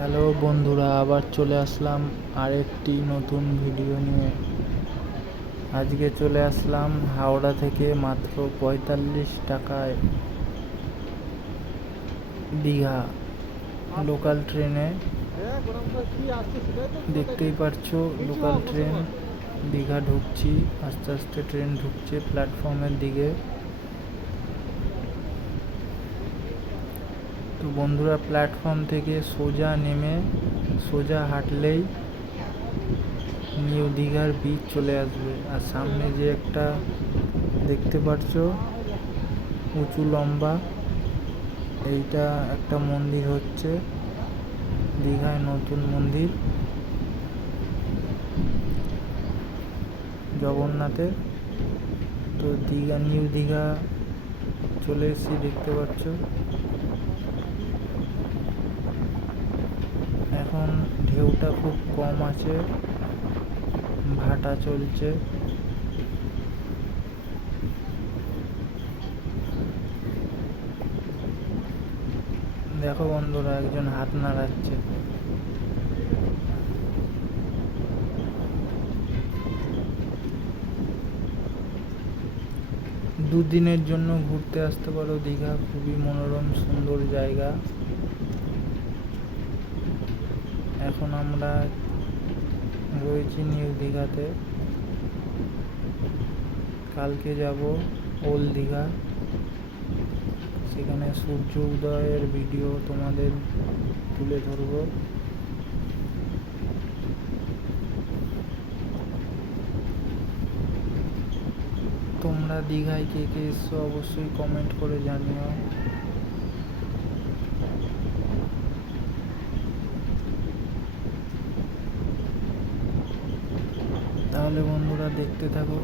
Hello বন্ধুরা, আবার চলে আসলাম আরেকটি নতুন ভিডিও নিয়ে। আজকে চলে আসলাম হাওড়া থেকে মাত্র পঁয়তাল্লিশ টাকায় দীঘা লোকাল ট্রেনে। দেখতেই পারছ, লোকাল ট্রেন দীঘা ঢুকছি, আস্তে আস্তে ট্রেন ঢুকছে প্ল্যাটফর্মের দিকে। বন্ধুরা প্ল্যাটফর্ম থেকে সোজা নেমে, সোজা হাঁটলেই নিউ দীঘার বিচ চলে আসবে। আর সামনে যে একটা দেখতে পাচ্ছ, উঁচু লম্বা, এইটা একটা মন্দির হচ্ছে। দীঘায় নতুন মন্দির। জগন্নাথের। তো দীঘা, নিউ দীঘা চলে এসেছি, দেখতে পাচ্ছ। এখন ঢেউটা খুব কম আছে, ভাটা চলছে। দেখো বন্ধুরা, একজন হাত নাড়াচ্ছে। দুদিনের জন্য ঘুরতে আসতে পারো, দীঘা খুবই মনোরম, সুন্দর জায়গা। এখন আমরা রয়েছি নিউ দীঘাতে। কালকে যাব ওল্ড দীঘা। সেখানে সূর্য উদয়ের ভিডিও তোমাদের তুলে ধরবো। তোমরা দীঘায় কে কে এসছো অবশ্যই কমেন্ট করে জানিও। তাহলে বন্ধুরা দেখতে থাকো।